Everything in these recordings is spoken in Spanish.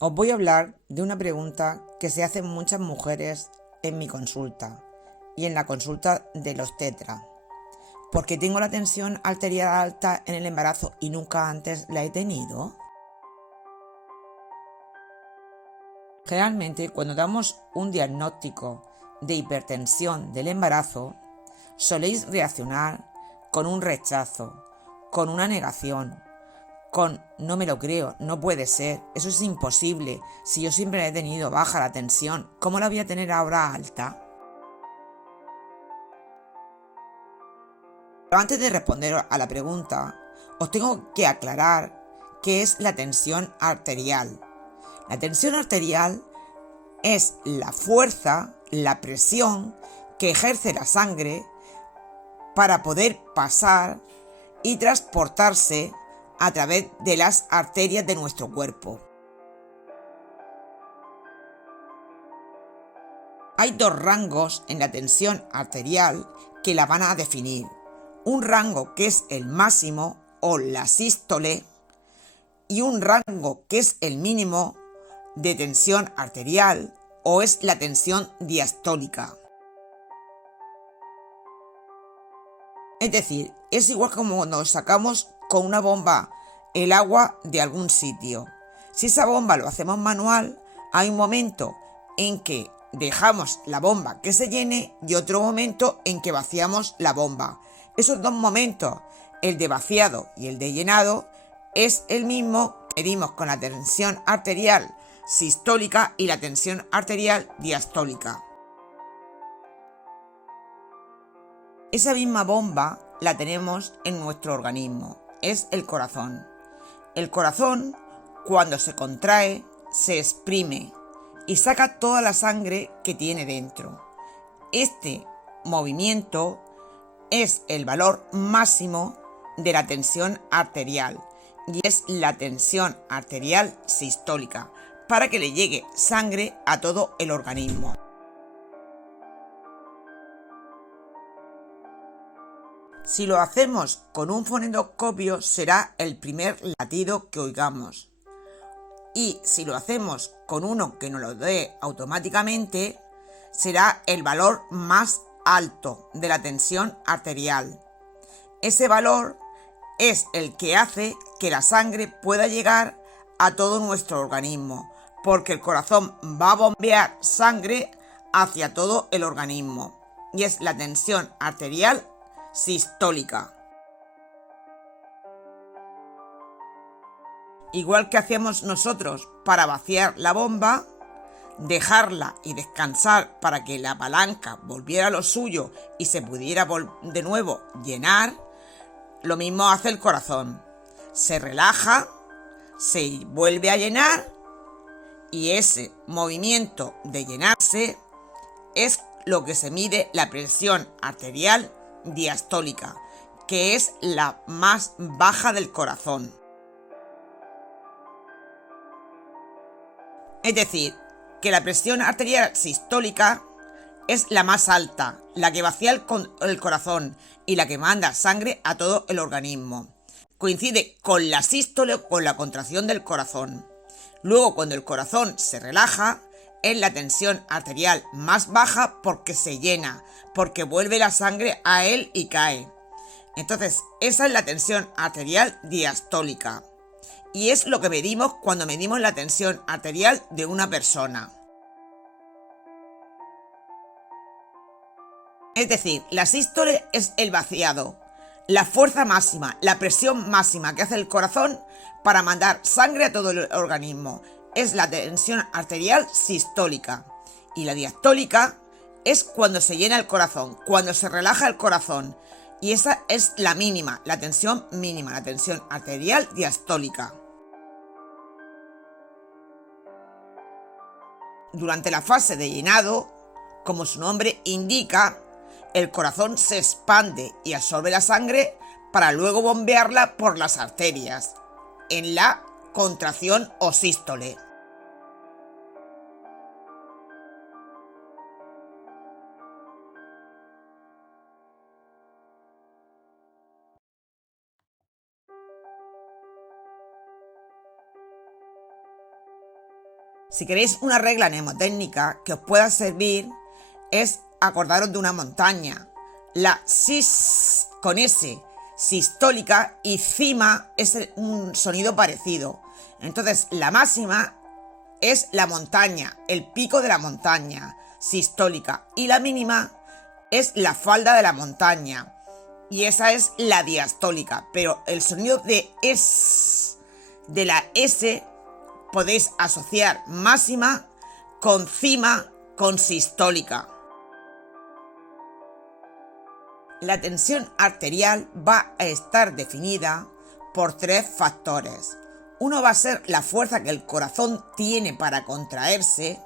Os voy a hablar de una pregunta que se hacen muchas mujeres en mi consulta y en la consulta de los tetra. ¿Por qué tengo la tensión arterial alta en el embarazo y nunca antes la he tenido? Generalmente, cuando damos un diagnóstico de hipertensión del embarazo, soléis reaccionar con un rechazo, con una negación, con no me lo creo, no puede ser, eso es imposible, si yo siempre he tenido baja la tensión, ¿cómo la voy a tener ahora alta? Pero antes de responder a la pregunta, os tengo que aclarar qué es la tensión arterial. La tensión arterial es la fuerza, la presión que ejerce la sangre para poder pasar y transportarse a través de las arterias de nuestro cuerpo. Hay dos rangos en la tensión arterial que la van a definir. Un rango que es el máximo o la sístole y un rango que es el mínimo de tensión arterial o es la tensión diastólica. Es decir, es igual como cuando sacamos con una bomba el agua de algún sitio. Si esa bomba lo hacemos manual, hay un momento en que dejamos la bomba que se llene y otro momento en que vaciamos la bomba. Esos dos momentos, el de vaciado y el de llenado, es el mismo que medimos con la tensión arterial sistólica y la tensión arterial diastólica. Esa misma bomba la tenemos en nuestro organismo, es el corazón. El corazón, cuando se contrae, se exprime y saca toda la sangre que tiene dentro. Este movimiento es el valor máximo de la tensión arterial y es la tensión arterial sistólica para que le llegue sangre a todo el organismo. Si lo hacemos con un fonendoscopio será el primer latido que oigamos. Y si lo hacemos con uno que nos lo dé automáticamente, será el valor más alto de la tensión arterial. Ese valor es el que hace que la sangre pueda llegar a todo nuestro organismo, porque el corazón va a bombear sangre hacia todo el organismo. Y es la tensión arterial sistólica. Igual que hacíamos nosotros para vaciar la bomba, dejarla y descansar para que la palanca volviera a lo suyo y se pudiera de nuevo llenar, lo mismo hace el corazón. Se relaja, se vuelve a llenar y ese movimiento de llenarse es lo que se mide la presión arterial diastólica, que es la más baja del corazón. Es decir, que la presión arterial sistólica es la más alta, la que vacía el corazón y la que manda sangre a todo el organismo. Coincide con la sístole o con la contracción del corazón. Luego, cuando el corazón se relaja, es la tensión arterial más baja porque se llena, porque vuelve la sangre a él y cae. Entonces, esa es la tensión arterial diastólica. Y es lo que medimos cuando medimos la tensión arterial de una persona. Es decir, la sístole es el vaciado, la fuerza máxima, la presión máxima que hace el corazón para mandar sangre a todo el organismo. Es la tensión arterial sistólica. Y la diastólica es cuando se llena el corazón, cuando se relaja el corazón. Y esa es la mínima, la tensión mínima, la tensión arterial diastólica. Durante la fase de llenado, como su nombre indica, el corazón se expande y absorbe la sangre para luego bombearla por las arterias, en la contracción o sístole. Si queréis una regla mnemotécnica que os pueda servir, es acordaros de una montaña. La sis con S, sistólica, y cima es un sonido parecido. Entonces la máxima es la montaña, el pico de la montaña, sistólica, y la mínima es la falda de la montaña, y esa es la diastólica. Pero el sonido de la S podéis asociar máxima con cima con sistólica. La tensión arterial va a estar definida por 3 factores. Uno va a ser la fuerza que el corazón tiene para contraerse,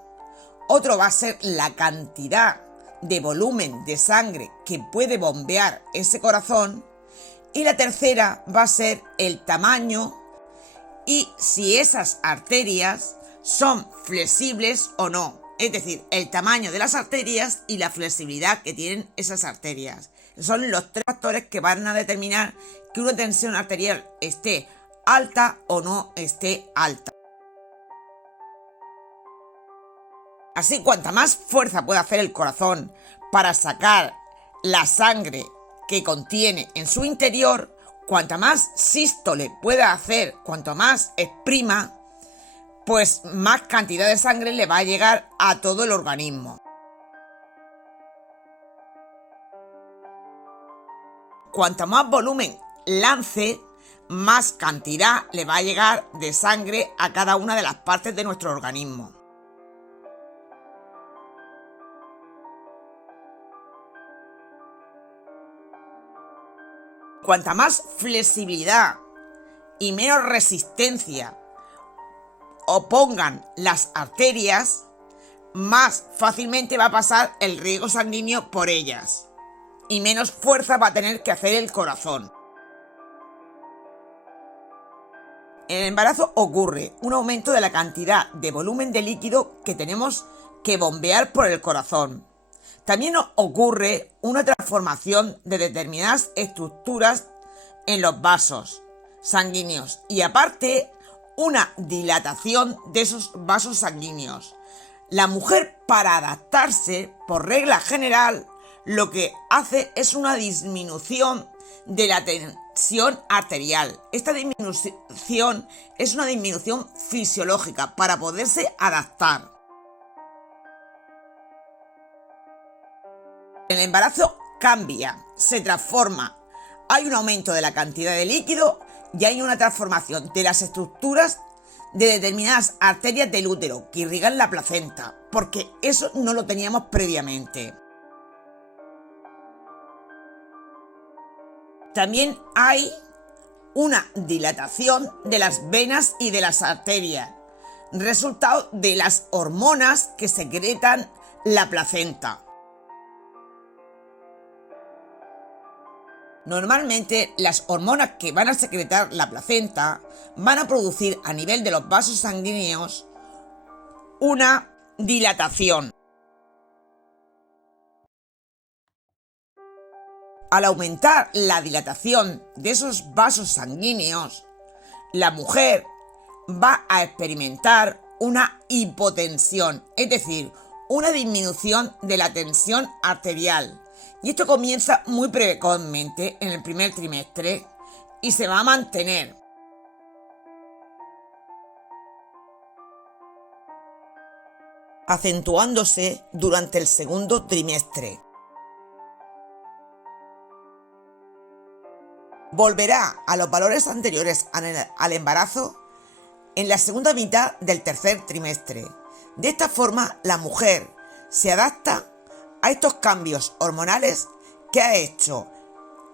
otro va a ser la cantidad de volumen de sangre que puede bombear ese corazón, y la tercera va a ser el tamaño y si esas arterias son flexibles o no, es decir, el tamaño de las arterias y la flexibilidad que tienen esas arterias. Son los 3 factores que van a determinar que una tensión arterial esté alta o no esté alta. Así, cuanta más fuerza puede hacer el corazón para sacar la sangre que contiene en su interior, cuanta más sístole pueda hacer, cuanto más exprima, pues más cantidad de sangre le va a llegar a todo el organismo. Cuanto más volumen lance, más cantidad le va a llegar de sangre a cada una de las partes de nuestro organismo. Cuanta más flexibilidad y menos resistencia opongan las arterias, más fácilmente va a pasar el riego sanguíneo por ellas y menos fuerza va a tener que hacer el corazón. En el embarazo ocurre un aumento de la cantidad de volumen de líquido que tenemos que bombear por el corazón. También ocurre una transformación de determinadas estructuras en los vasos sanguíneos y aparte una dilatación de esos vasos sanguíneos. La mujer, para adaptarse, por regla general, lo que hace es una disminución de la tensión arterial. Esta disminución es una disminución fisiológica para poderse adaptar. El embarazo cambia, se transforma. Hay un aumento de la cantidad de líquido y hay una transformación de las estructuras de determinadas arterias del útero que irrigan la placenta, porque eso no lo teníamos previamente. También hay una dilatación de las venas y de las arterias, resultado de las hormonas que secretan la placenta. Normalmente las hormonas que van a secretar la placenta van a producir a nivel de los vasos sanguíneos una dilatación. Al aumentar la dilatación de esos vasos sanguíneos, la mujer va a experimentar una hipotensión, es decir, una disminución de la tensión arterial. Y esto comienza muy precozmente en el primer trimestre y se va a mantener. Acentuándose durante el segundo trimestre. Volverá a los valores anteriores al embarazo en la segunda mitad del tercer trimestre. De esta forma, la mujer se adapta a estos cambios hormonales que ha hecho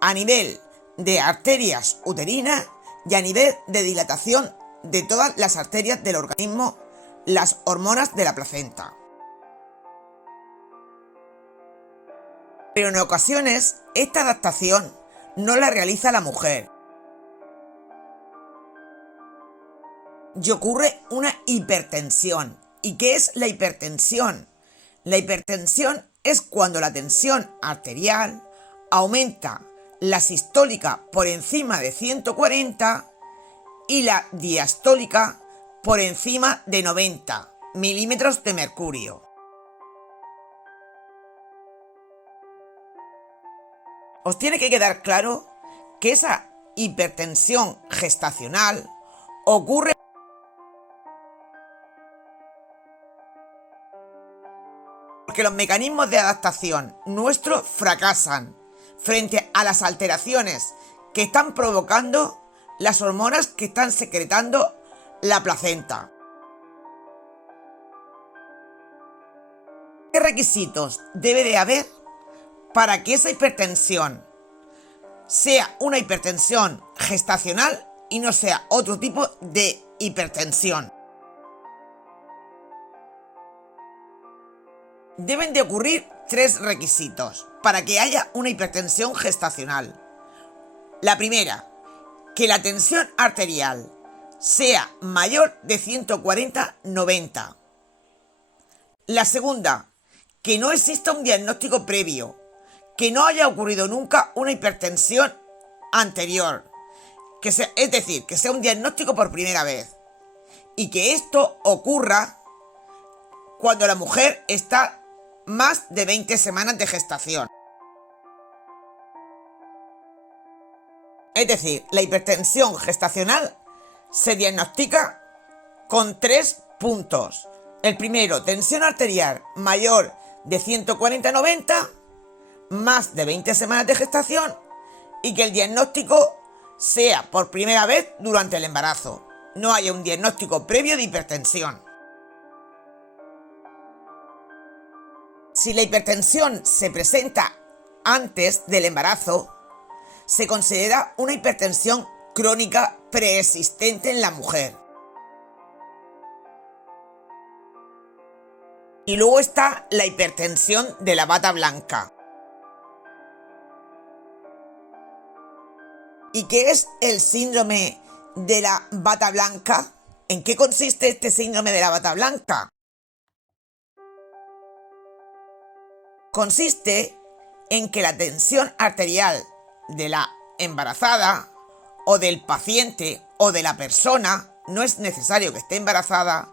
a nivel de arterias uterinas y a nivel de dilatación de todas las arterias del organismo, las hormonas de la placenta. Pero en ocasiones esta adaptación no la realiza la mujer y ocurre una hipertensión. ¿Y qué es la hipertensión? La hipertensión es cuando la tensión arterial aumenta la sistólica por encima de 140 y la diastólica por encima de 90 milímetros de mercurio. Os tiene que quedar claro que esa hipertensión gestacional ocurre porque los mecanismos de adaptación nuestros fracasan frente a las alteraciones que están provocando las hormonas que están secretando la placenta. ¿Qué requisitos debe de haber para que esa hipertensión sea una hipertensión gestacional y no sea otro tipo de hipertensión? Deben de ocurrir 3 requisitos para que haya una hipertensión gestacional. La primera, que la tensión arterial sea mayor de 140/90. La segunda, que no exista un diagnóstico previo, que no haya ocurrido nunca una hipertensión anterior, es decir, que sea un diagnóstico por primera vez, y que esto ocurra cuando la mujer está más de 20 semanas de gestación. Es decir, la hipertensión gestacional se diagnostica con 3 puntos. El primero, tensión arterial mayor de 140/90, más de 20 semanas de gestación, y que el diagnóstico sea por primera vez durante el embarazo. No haya un diagnóstico previo de hipertensión. Si la hipertensión se presenta antes del embarazo, se considera una hipertensión crónica preexistente en la mujer. Y luego está la hipertensión de la bata blanca. ¿Y qué es el síndrome de la bata blanca? ¿En qué consiste este síndrome de la bata blanca? Consiste en que la tensión arterial de la embarazada o del paciente o de la persona, no es necesario que esté embarazada,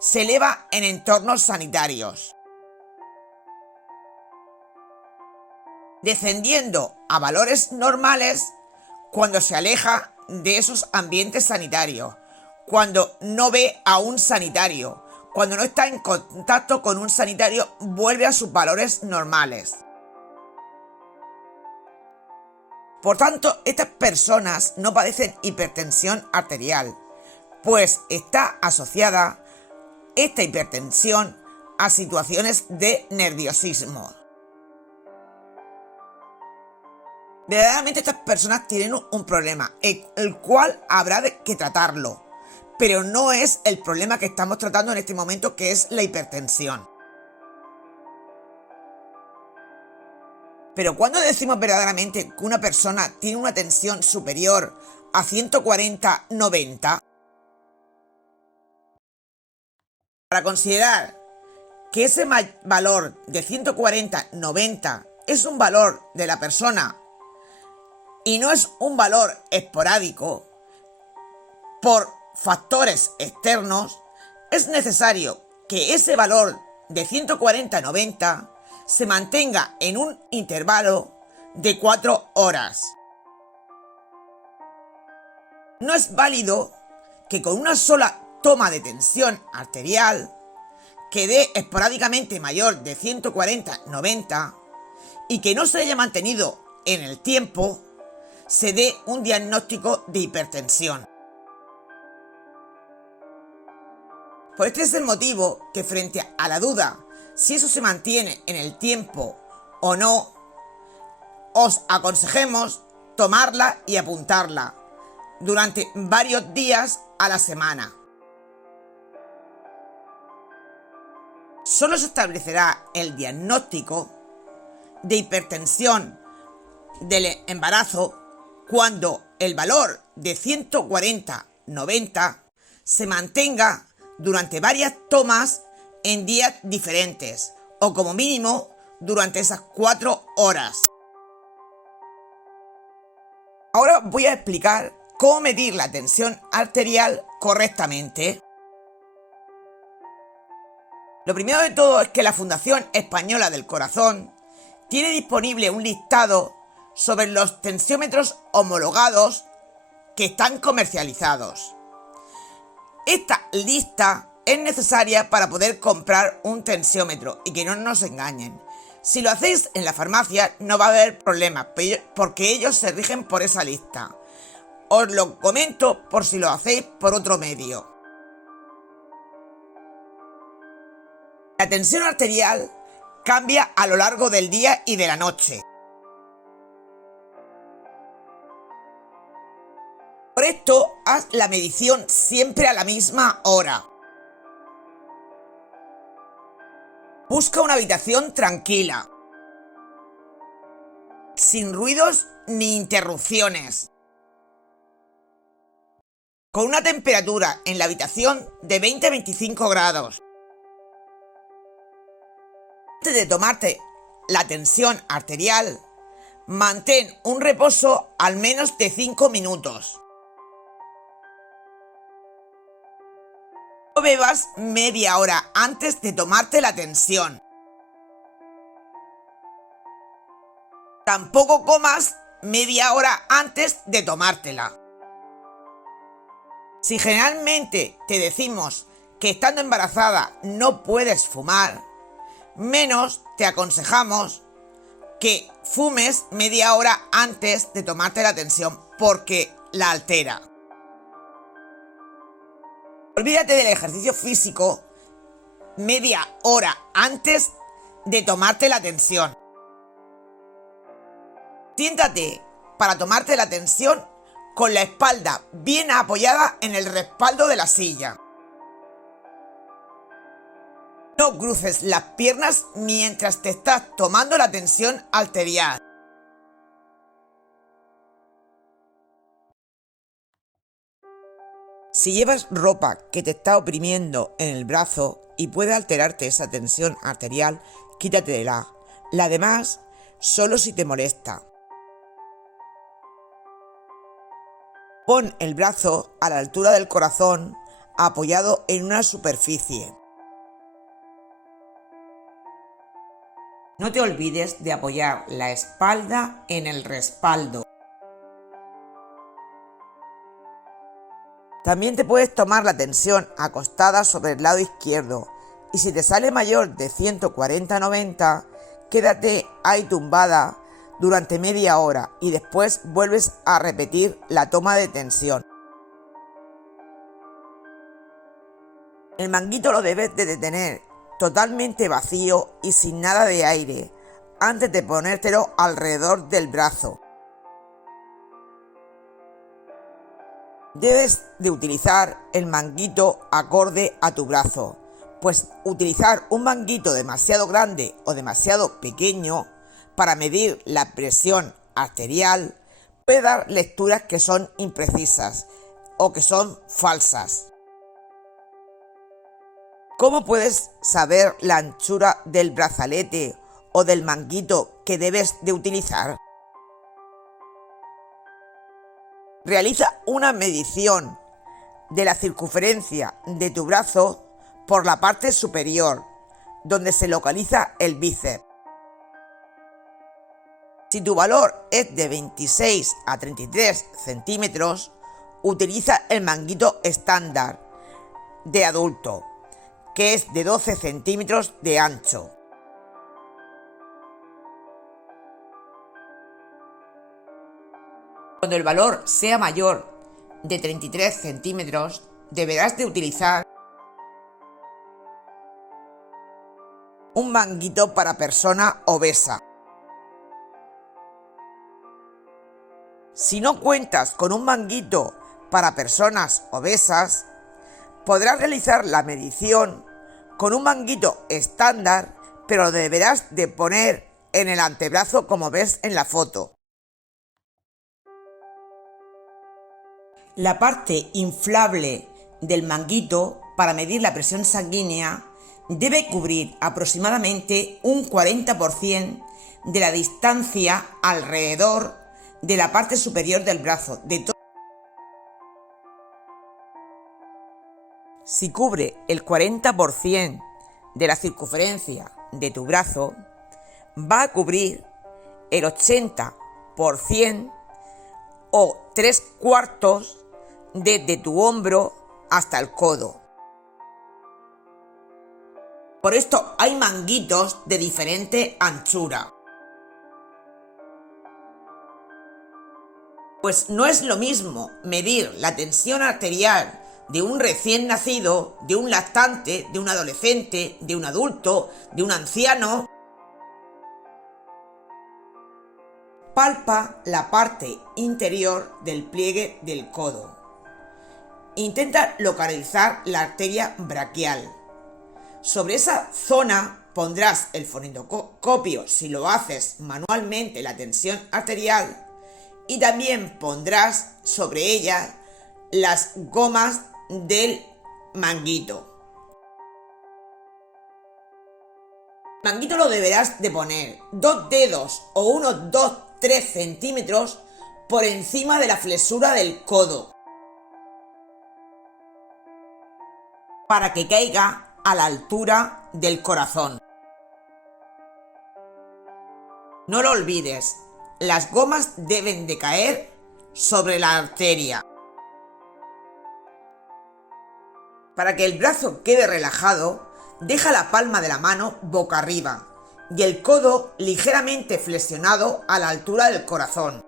se eleva en entornos sanitarios, descendiendo a valores normales cuando se aleja de esos ambientes sanitarios, cuando no ve a un sanitario, cuando no está en contacto con un sanitario, vuelve a sus valores normales. Por tanto, estas personas no padecen hipertensión arterial, pues está asociada esta hipertensión a situaciones de nerviosismo. Verdaderamente estas personas tienen un problema, el cual habrá que tratarlo, pero no es el problema que estamos tratando en este momento, que es la hipertensión. Pero cuando decimos verdaderamente que una persona tiene una tensión superior a 140/90, para considerar que ese valor de 140/90 es un valor de la persona y no es un valor esporádico por factores externos, es necesario que ese valor de 140/90 se mantenga en un intervalo de 4 horas. No es válido que con una sola toma de tensión arterial que dé esporádicamente mayor de 140/90 y que no se haya mantenido en el tiempo, se dé un diagnóstico de hipertensión. Por este es el motivo que, frente a la duda si eso se mantiene en el tiempo o no, os aconsejemos tomarla y apuntarla durante varios días a la semana. Solo se establecerá el diagnóstico de hipertensión del embarazo cuando el valor de 140/90 se mantenga durante varias tomas en días diferentes, o como mínimo durante esas 4 horas. Ahora voy a explicar cómo medir la tensión arterial correctamente. Lo primero de todo es que la Fundación Española del Corazón tiene disponible un listado sobre los tensiómetros homologados que están comercializados. Esta lista es necesaria para poder comprar un tensiómetro y que no nos engañen. Si lo hacéis en la farmacia no va a haber problema porque ellos se rigen por esa lista. Os lo comento por si lo hacéis por otro medio. La tensión arterial cambia a lo largo del día y de la noche. Por esto, haz la medición siempre a la misma hora. Busca una habitación tranquila, sin ruidos ni interrupciones, con una temperatura en la habitación de 20 a 25 grados. Antes de tomarte la tensión arterial, mantén un reposo al menos de 5 minutos. No bebas media hora antes de tomarte la tensión. Tampoco comas media hora antes de tomártela. Si generalmente te decimos que estando embarazada no puedes fumar, menos te aconsejamos que fumes media hora antes de tomarte la tensión porque la altera. Olvídate del ejercicio físico media hora antes de tomarte la tensión. Siéntate para tomarte la tensión con la espalda bien apoyada en el respaldo de la silla. No cruces las piernas mientras te estás tomando la tensión arterial. Si llevas ropa que te está oprimiendo en el brazo y puede alterarte esa tensión arterial, quítatela. La demás, solo si te molesta. Pon el brazo a la altura del corazón, apoyado en una superficie. No te olvides de apoyar la espalda en el respaldo. También te puedes tomar la tensión acostada sobre el lado izquierdo y si te sale mayor de 140/90, quédate ahí tumbada durante media hora y después vuelves a repetir la toma de tensión. El manguito lo debes de tener totalmente vacío y sin nada de aire antes de ponértelo alrededor del brazo. Debes de utilizar el manguito acorde a tu brazo, pues utilizar un manguito demasiado grande o demasiado pequeño para medir la presión arterial puede dar lecturas que son imprecisas o que son falsas. ¿Cómo puedes saber la anchura del brazalete o del manguito que debes de utilizar? Realiza una medición de la circunferencia de tu brazo por la parte superior, donde se localiza el bíceps. Si tu valor es de 26 a 33 centímetros, utiliza el manguito estándar de adulto, que es de 12 centímetros de ancho. Cuando el valor sea mayor de 33 centímetros, deberás de utilizar un manguito para persona obesa. Si no cuentas con un manguito para personas obesas, podrás realizar la medición con un manguito estándar, pero lo deberás de poner en el antebrazo como ves en la foto. La parte inflable del manguito para medir la presión sanguínea debe cubrir aproximadamente un 40% de la distancia alrededor de la parte superior del brazo. Si cubre el 40% de la circunferencia de tu brazo va a cubrir el 80% o 3/4 desde tu hombro hasta el codo. Por esto hay manguitos de diferente anchura. Pues no es lo mismo medir la tensión arterial de un recién nacido, de un lactante, de un adolescente, de un adulto, de un anciano. Palpa la parte interior del pliegue del codo. Intenta localizar la arteria braquial. Sobre esa zona pondrás el fonendoscopio si lo haces manualmente la tensión arterial y también pondrás sobre ella las gomas del manguito. El manguito lo deberás de poner 2 dedos o unos 2-3 centímetros por encima de la flexura del codo para que caiga a la altura del corazón. No lo olvides, las gomas deben de caer sobre la arteria. Para que el brazo quede relajado, deja la palma de la mano boca arriba y el codo ligeramente flexionado a la altura del corazón.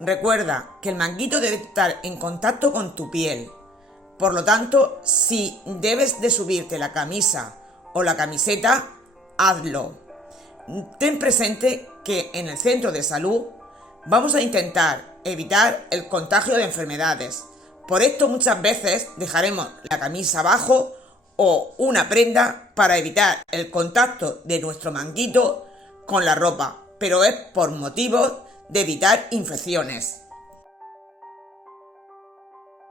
Recuerda que el manguito debe estar en contacto con tu piel. Por lo tanto, si debes de subirte la camisa o la camiseta, hazlo. Ten presente que en el centro de salud vamos a intentar evitar el contagio de enfermedades. Por esto muchas veces dejaremos la camisa abajo o una prenda para evitar el contacto de nuestro manguito con la ropa, pero es por motivos de evitar infecciones.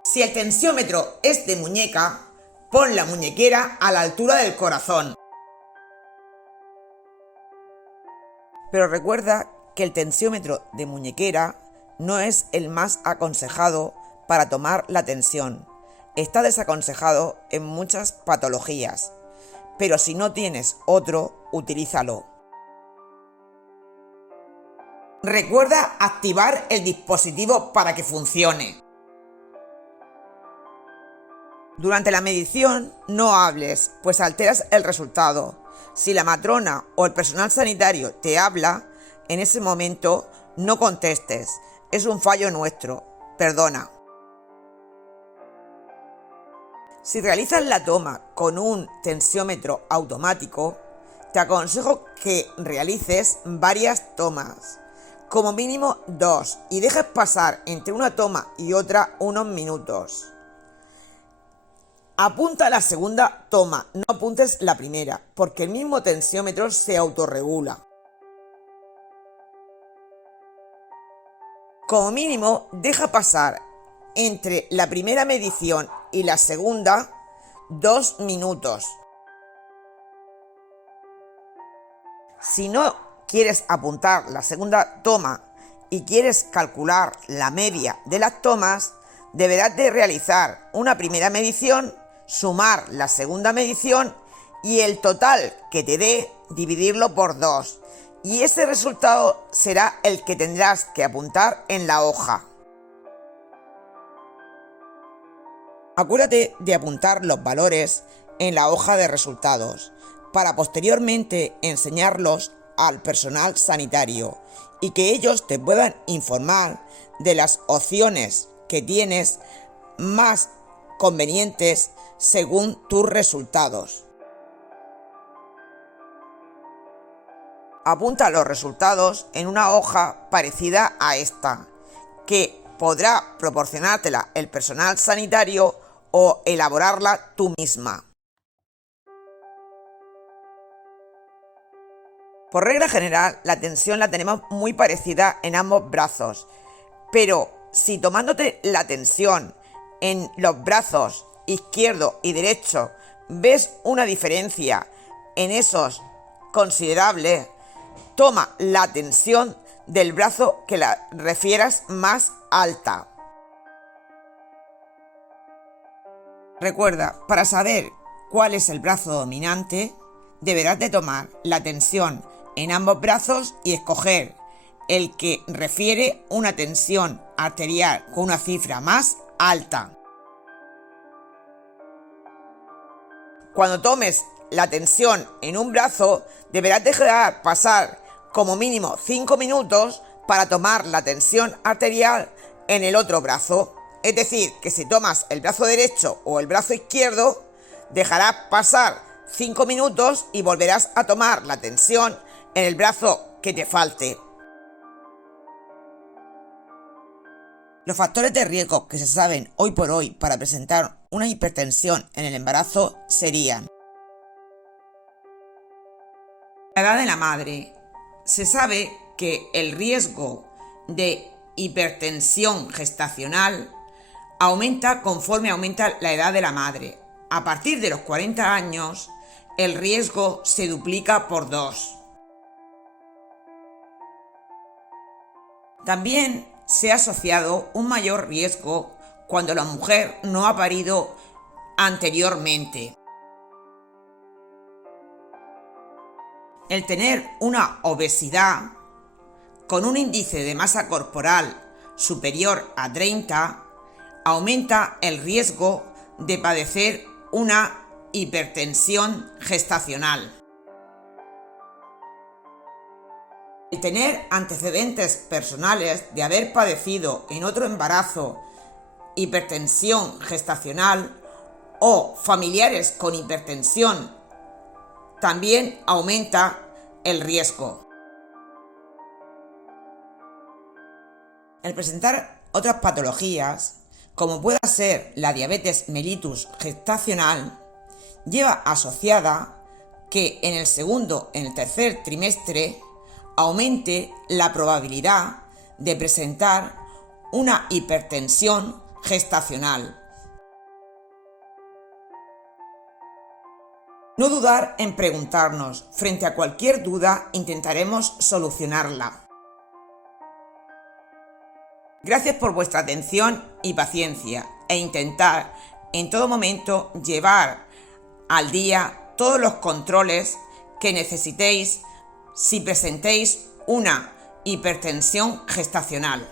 Si el tensiómetro es de muñeca, pon la muñequera a la altura del corazón. Pero recuerda que el tensiómetro de muñequera no es el más aconsejado para tomar la tensión. Está desaconsejado en muchas patologías, pero si no tienes otro, utilízalo. Recuerda activar el dispositivo para que funcione. Durante la medición no hables, pues alteras el resultado. Si la matrona o el personal sanitario te habla, en ese momento no contestes. Es un fallo nuestro. Perdona. Si realizas la toma con un tensiómetro automático, te aconsejo que realices varias tomas, como mínimo 2, y dejes pasar entre una toma y otra unos minutos. Apunta la segunda toma, no apuntes la primera, porque el mismo tensiómetro se autorregula. Como mínimo, deja pasar entre la primera medición y la segunda 2 minutos. Si no quieres apuntar la segunda toma y quieres calcular la media de las tomas, deberás de realizar una primera medición, sumar la segunda medición y el total que te dé dividirlo por 2. Y ese resultado será el que tendrás que apuntar en la hoja. Acuérdate de apuntar los valores en la hoja de resultados para posteriormente enseñarlos al personal sanitario y que ellos te puedan informar de las opciones que tienes más convenientes según tus resultados. Apunta los resultados en una hoja parecida a esta, que podrá proporcionártela el personal sanitario o elaborarla tú misma. Por regla general, la tensión la tenemos muy parecida en ambos brazos, pero si tomándote la tensión en los brazos izquierdo y derecho ves una diferencia en esos considerable, toma la tensión del brazo que la refieras más alta. Recuerda, para saber cuál es el brazo dominante, deberás de tomar la tensión en ambos brazos y escoger el que refiere una tensión arterial con una cifra más alta. Cuando tomes la tensión en un brazo, deberás dejar pasar como mínimo 5 minutos para tomar la tensión arterial en el otro brazo. Es decir, que si tomas el brazo derecho o el brazo izquierdo, dejarás pasar 5 minutos y volverás a tomar la tensión en el brazo que te falte. Los factores de riesgo que se saben hoy por hoy para presentar una hipertensión en el embarazo serían: la edad de la madre. Se sabe que el riesgo de hipertensión gestacional aumenta conforme aumenta la edad de la madre. A partir de los 40 años, el riesgo se duplica por 2. También se ha asociado un mayor riesgo cuando la mujer no ha parido anteriormente. El tener una obesidad con un índice de masa corporal superior a 30 aumenta el riesgo de padecer una hipertensión gestacional. El tener antecedentes personales de haber padecido en otro embarazo hipertensión gestacional o familiares con hipertensión también aumenta el riesgo. El presentar otras patologías, como pueda ser la diabetes mellitus gestacional, lleva asociada que en el segundo, en el tercer trimestre, aumente la probabilidad de presentar una hipertensión gestacional. No dudar en preguntarnos. Frente a cualquier duda, intentaremos solucionarla. Gracias por vuestra atención y paciencia e intentar en todo momento llevar al día todos los controles que necesitéis si presentéis una hipertensión gestacional.